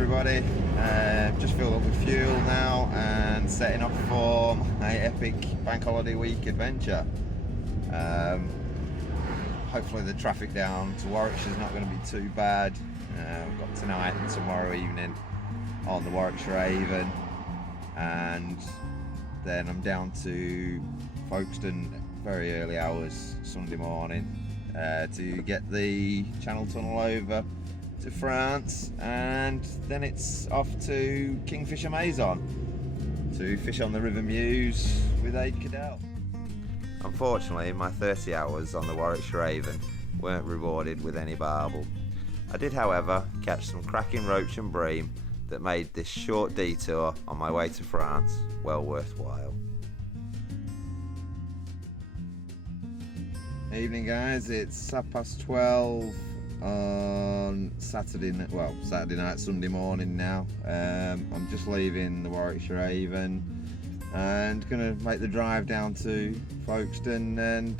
everybody. Just filled up with fuel now and setting off for my epic bank holiday week adventure. Hopefully the traffic down to Warwickshire is not going to be too bad. We've got tonight and tomorrow evening on the Warwickshire Avon, and then I'm down to Folkestone very early hours Sunday morning to get the Channel Tunnel over to France, and then it's off to Kingfisher Maison to fish on the River Meuse with Aid Cadell. Unfortunately, my 30 hours on the Warwickshire Avon weren't rewarded with any barbel. I did, however, catch some cracking roach and bream that made this short detour on my way to France well worthwhile. Evening guys, it's 12:30 on Saturday night, Sunday morning now. I'm just leaving the Warwickshire Avon and gonna make the drive down to Folkestone and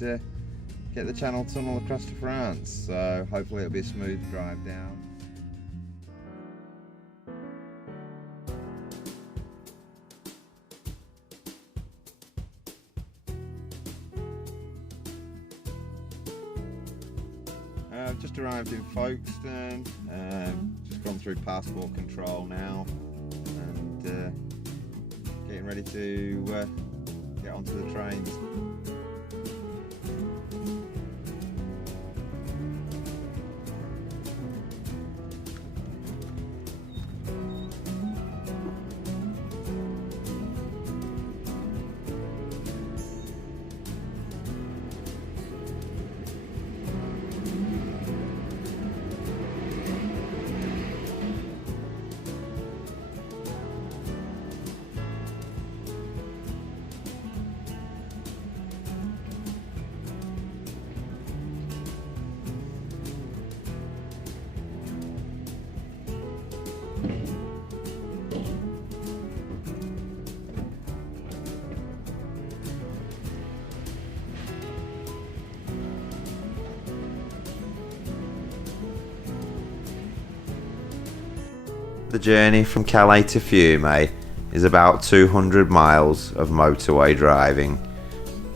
get the Channel Tunnel across to France, so hopefully it'll be a smooth drive down. I've just arrived in Folkestone, just gone through passport control now and getting ready to get onto the trains. The journey from Calais to Fiume is about 200 miles of motorway driving,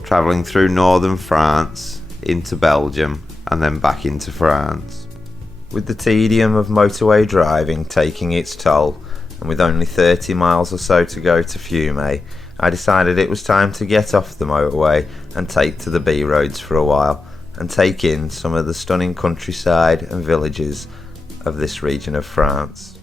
travelling through northern France, into Belgium and then back into France. With the tedium of motorway driving taking its toll, and with only 30 miles or so to go to Fiume, I decided it was time to get off the motorway and take to the B roads for a while and take in some of the stunning countryside and villages of this region of France.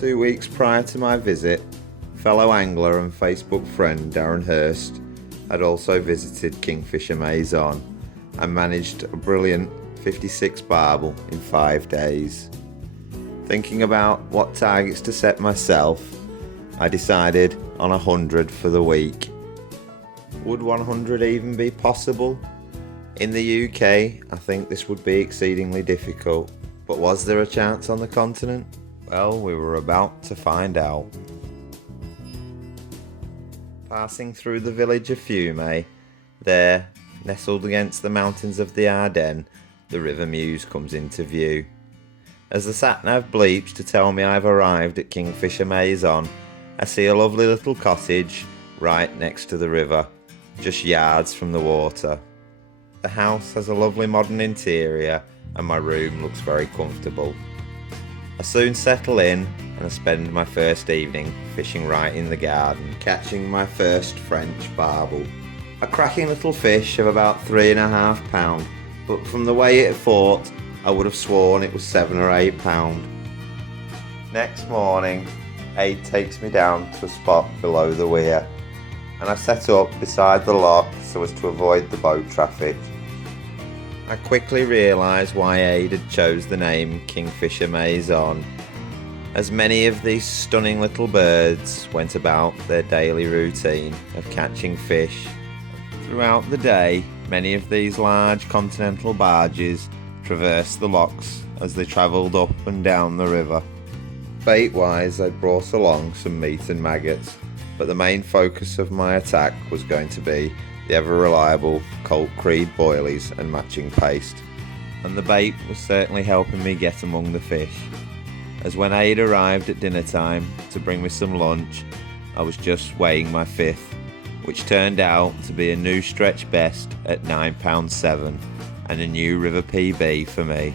Two weeks prior to my visit, fellow angler and Facebook friend Darren Hurst had also visited Kingfisher Maison and managed a brilliant 56 barbel in 5 days. Thinking about what targets to set myself, I decided on 100 for the week. Would 100 even be possible? In the UK, I think this would be exceedingly difficult, but was there a chance on the continent? Well, we were about to find out. Passing through the village of Fiume, there, nestled against the mountains of the Ardennes, the River Meuse comes into view. As the sat-nav bleeps to tell me I've arrived at Kingfisher Maison, I see a lovely little cottage right next to the river, just yards from the water. The house has a lovely modern interior and my room looks very comfortable. I soon settle in and I spend my first evening fishing right in the garden, catching my first French barbel. A cracking little fish of about £3.5, but from the way it fought, I would have sworn it was £7 or £8. Next morning, Aid takes me down to a spot below the weir, and I set up beside the lock so as to avoid the boat traffic. I quickly realised why Aid had chose the name Kingfisher Maison, as many of these stunning little birds went about their daily routine of catching fish. Throughout the day, many of these large continental barges traversed the locks as they travelled up and down the river. Bait-wise, I brought along some meat and maggots, but the main focus of my attack was going to be the ever-reliable Colt Creed boilies and matching paste, and the bait was certainly helping me get among the fish, as when Aid arrived at dinner time to bring me some lunch, I was just weighing my fifth, which turned out to be a new stretch best at £9.7 and a new River PB for me.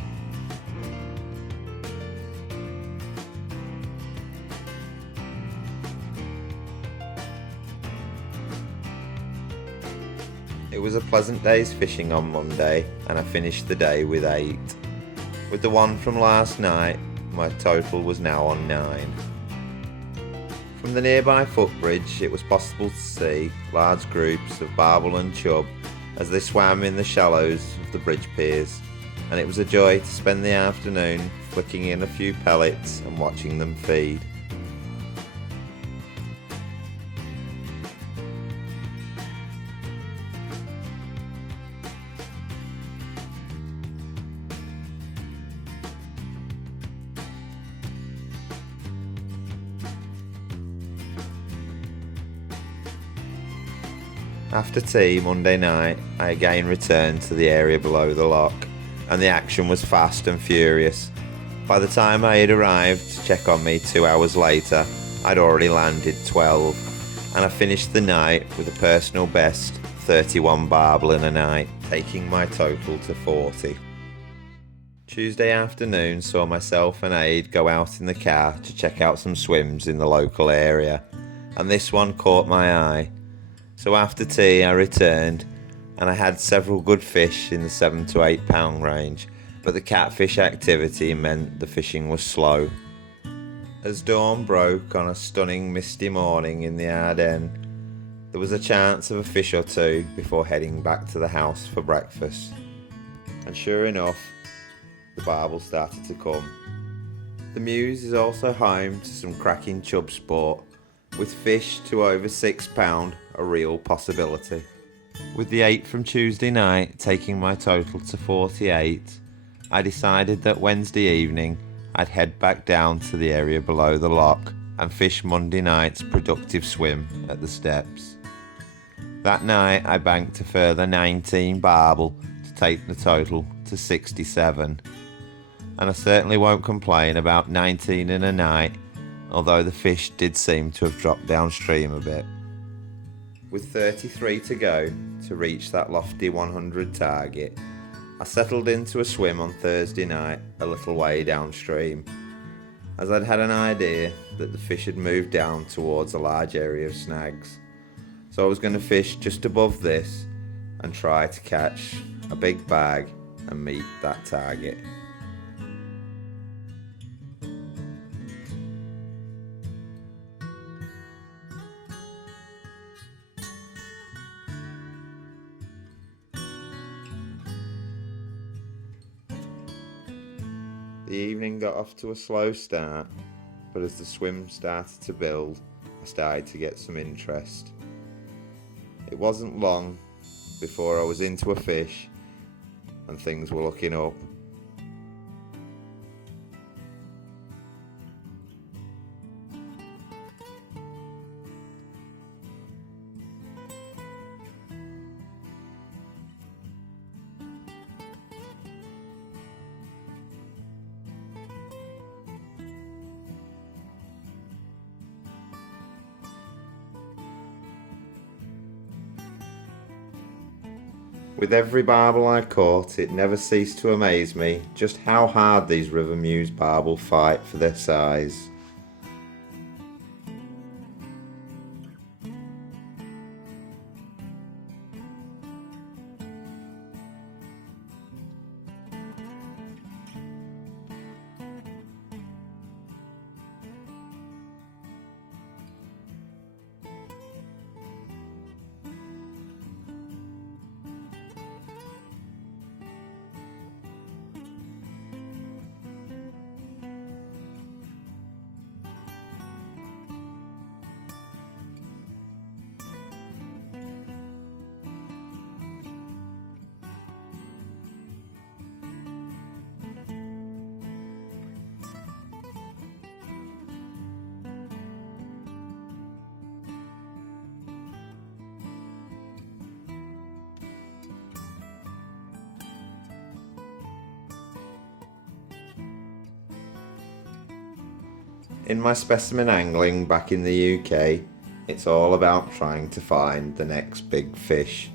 It was a pleasant day's fishing on Monday, and I finished the day with 8. With the one from last night, my total was now on 9. From the nearby footbridge, it was possible to see large groups of barbel and chub as they swam in the shallows of the bridge piers, and it was a joy to spend the afternoon flicking in a few pellets and watching them feed. After tea Monday night, I again returned to the area below the lock, and the action was fast and furious. By the time I had arrived to check on me 2 hours later, I'd already landed 12, and I finished the night with a personal best 31 barbel in a night, taking my total to 40. Tuesday afternoon saw myself and Aid go out in the car to check out some swims in the local area, and this one caught my eye. So after tea I returned, and I had several good fish in the £7 to £8 range, but the catfish activity meant the fishing was slow. As dawn broke on a stunning misty morning in the Ardennes, there was a chance of a fish or two before heading back to the house for breakfast. And sure enough, the barbel started to come. The Meuse is also home to some cracking chub sport, with fish to over £6 a real possibility. With the 8 from Tuesday night taking my total to 48, I decided that Wednesday evening I'd head back down to the area below the lock and fish Monday night's productive swim at the steps. That night I banked a further 19 barbel to take the total to 67, and I certainly won't complain about 19 in a night, although the fish did seem to have dropped downstream a bit. With 33 to go to reach that lofty 100 target, I settled into a swim on Thursday night a little way downstream, as I'd had an idea that the fish had moved down towards a large area of snags. So I was going to fish just above this and try to catch a big bag and meet that target. The evening got off to a slow start, but as the swim started to build, I started to get some interest. It wasn't long before I was into a fish and things were looking up. With every barbel I caught, it never ceased to amaze me just how hard these River Meuse barbel fight for their size. In my specimen angling back in the UK, it's all about trying to find the next big fish.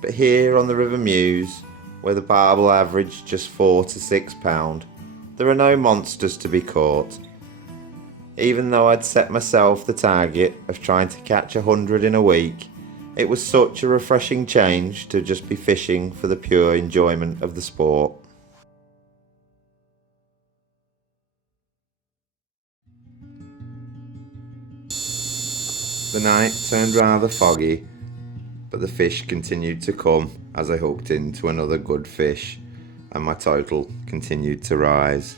But here on the River Meuse, where the barbel average just £4 to £6, there are no monsters to be caught. Even though I'd set myself the target of trying to catch 100 in a week, it was such a refreshing change to just be fishing for the pure enjoyment of the sport. The night turned rather foggy, but the fish continued to come as I hooked into another good fish, and my total continued to rise.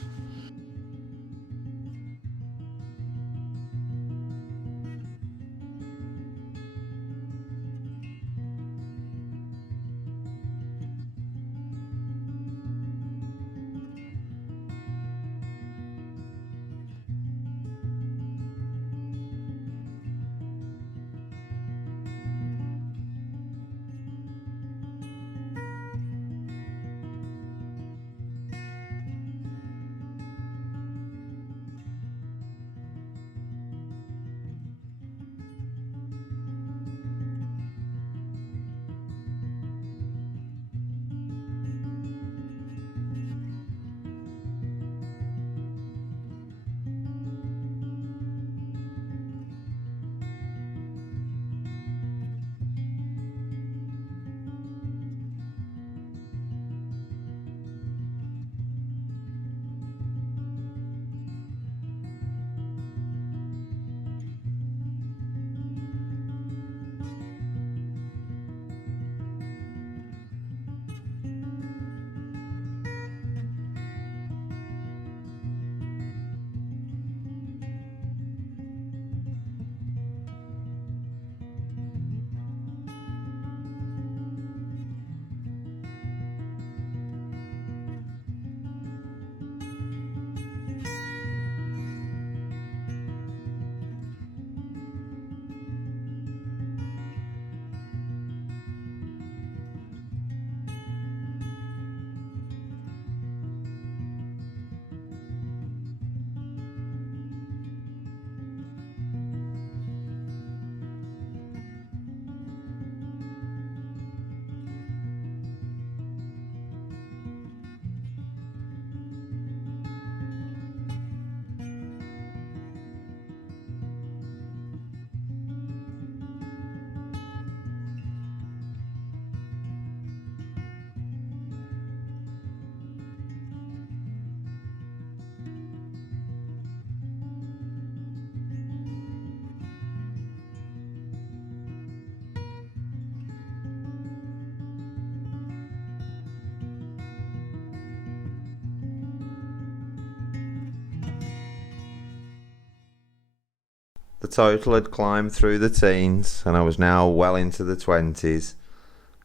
The total had climbed through the teens, and I was now well into the 20s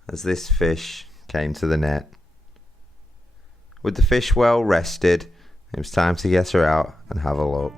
as this fish came to the net. With the fish well rested, it was time to get her out and have a look.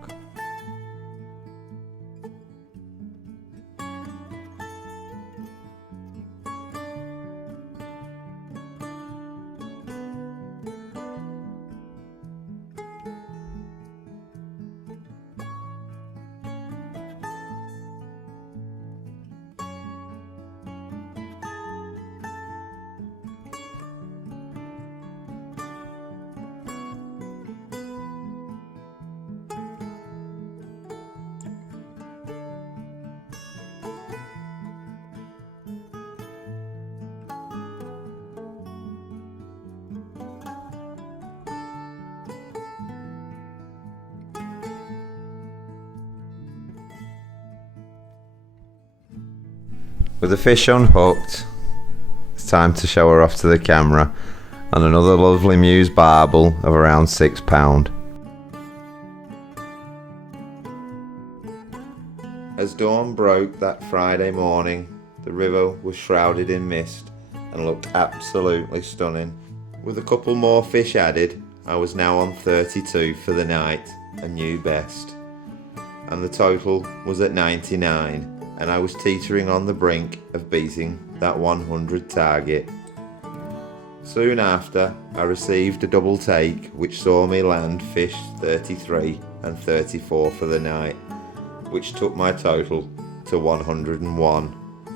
With the fish unhooked, it's time to show her off to the camera on another lovely Meuse barbel of around £6. As dawn broke that Friday morning, the river was shrouded in mist and looked absolutely stunning. With a couple more fish added, I was now on 32 for the night, a new best. And the total was at 99. And I was teetering on the brink of beating that 100 target. Soon after, I received a double take which saw me land fish 33 and 34 for the night, which took my total to 101.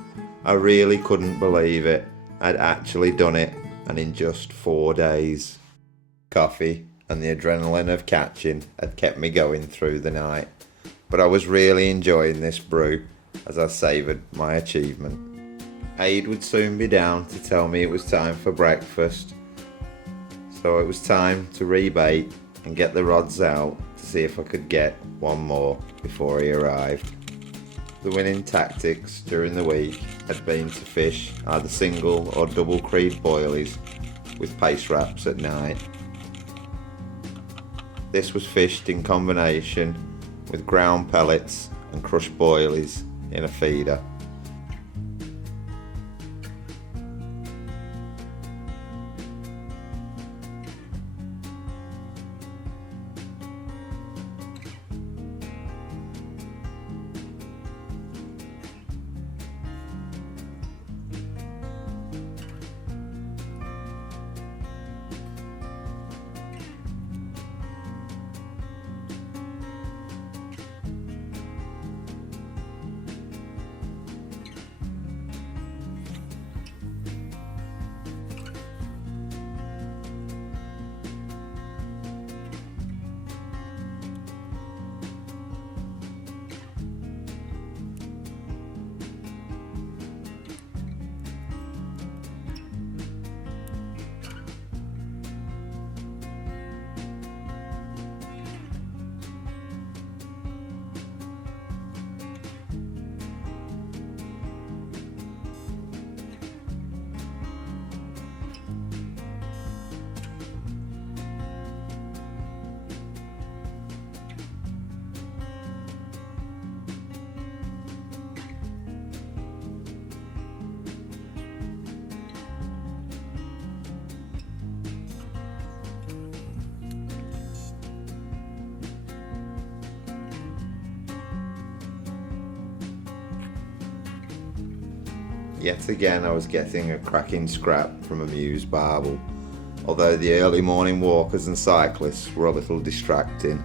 I really couldn't believe it. I'd actually done it, and in just 4 days. Coffee and the adrenaline of catching had kept me going through the night, but I was really enjoying this brew as I savoured my achievement. Aid would soon be down to tell me it was time for breakfast, so it was time to rebait and get the rods out to see if I could get one more before he arrived. The winning tactics during the week had been to fish either single or double creed boilies with paste wraps at night. This was fished in combination with ground pellets and crushed boilies in a feeder. Yet again I was getting a cracking scrap from a Meuse barbel, although the early morning walkers and cyclists were a little distracting.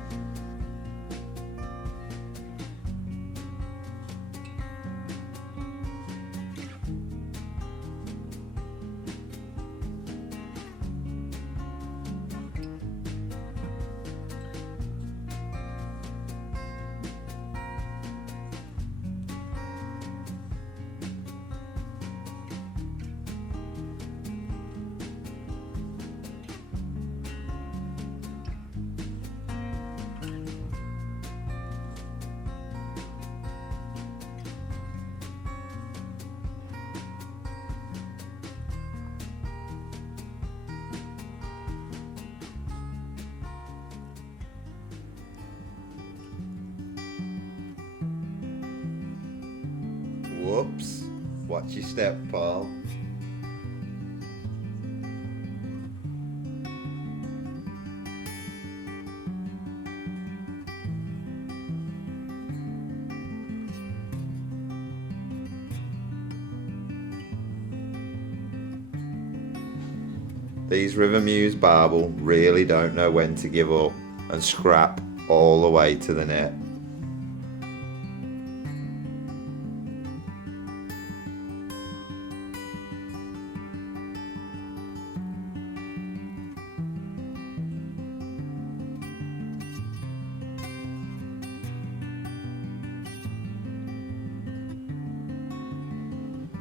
Whoops, watch your step, Paul. These River Meuse barbel really don't know when to give up and scrap all the way to the net.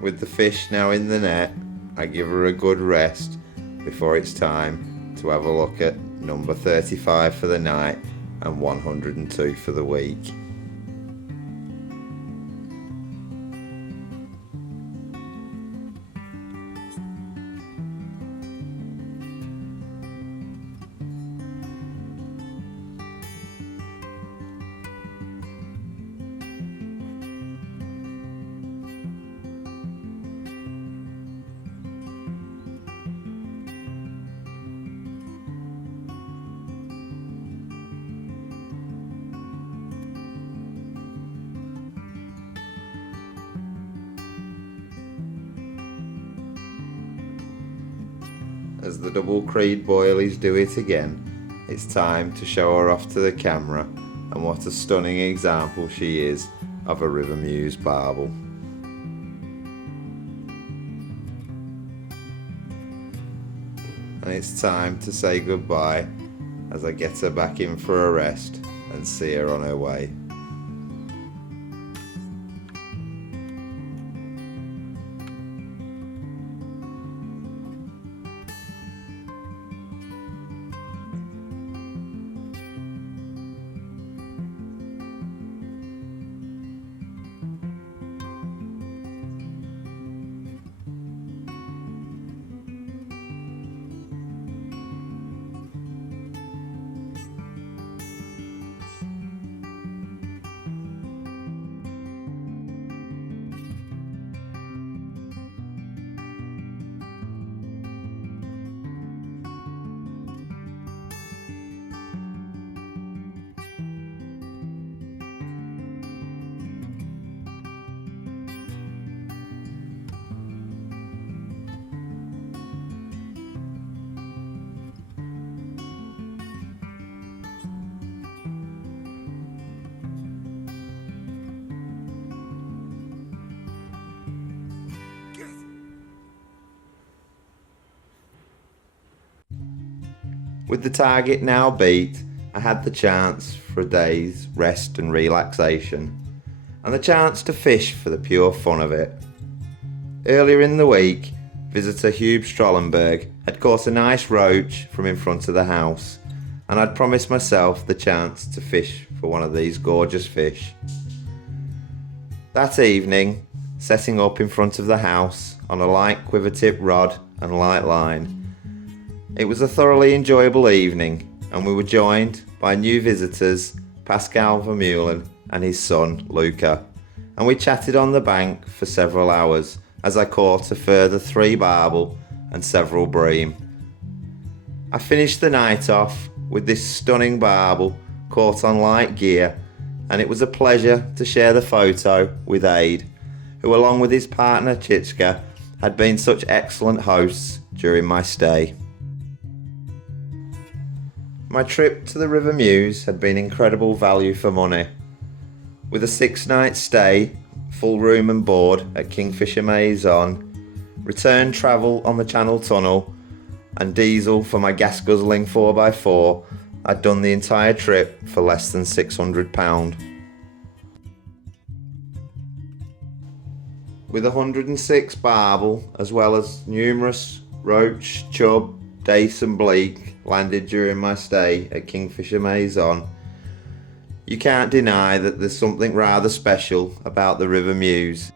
With the fish now in the net, I give her a good rest before it's time to have a look at number 35 for the night and 102 for the week. as the double creed boilies do it again, it's time to show her off to the camera, and what a stunning example she is of a River Meuse barbel. And it's time to say goodbye as I get her back in for a rest and see her on her way. With the target now beat, I had the chance for a day's rest and relaxation, and the chance to fish for the pure fun of it. Earlier in the week, visitor Hugh Strollenberg had caught a nice roach from in front of the house, and I'd promised myself the chance to fish for one of these gorgeous fish. That evening, setting up in front of the house on a light quiver tip rod and light line, it was a thoroughly enjoyable evening, and we were joined by new visitors, Pascal Vermeulen and his son, Luca, and we chatted on the bank for several hours as I caught a further 3 barbel and several bream. I finished the night off with this stunning barbel caught on light gear, and it was a pleasure to share the photo with Aid, who along with his partner Chichka had been such excellent hosts during my stay. My trip to the River Meuse had been incredible value for money. With a 6-night stay, full room and board at Kingfisher Maison, return travel on the Channel Tunnel, and diesel for my gas guzzling 4x4, I'd done the entire trip for less than £600. With 106 barbel, as well as numerous roach, chub, dace and bleak landed during my stay at Kingfisher Maison, you can't deny that there's something rather special about the River Meuse.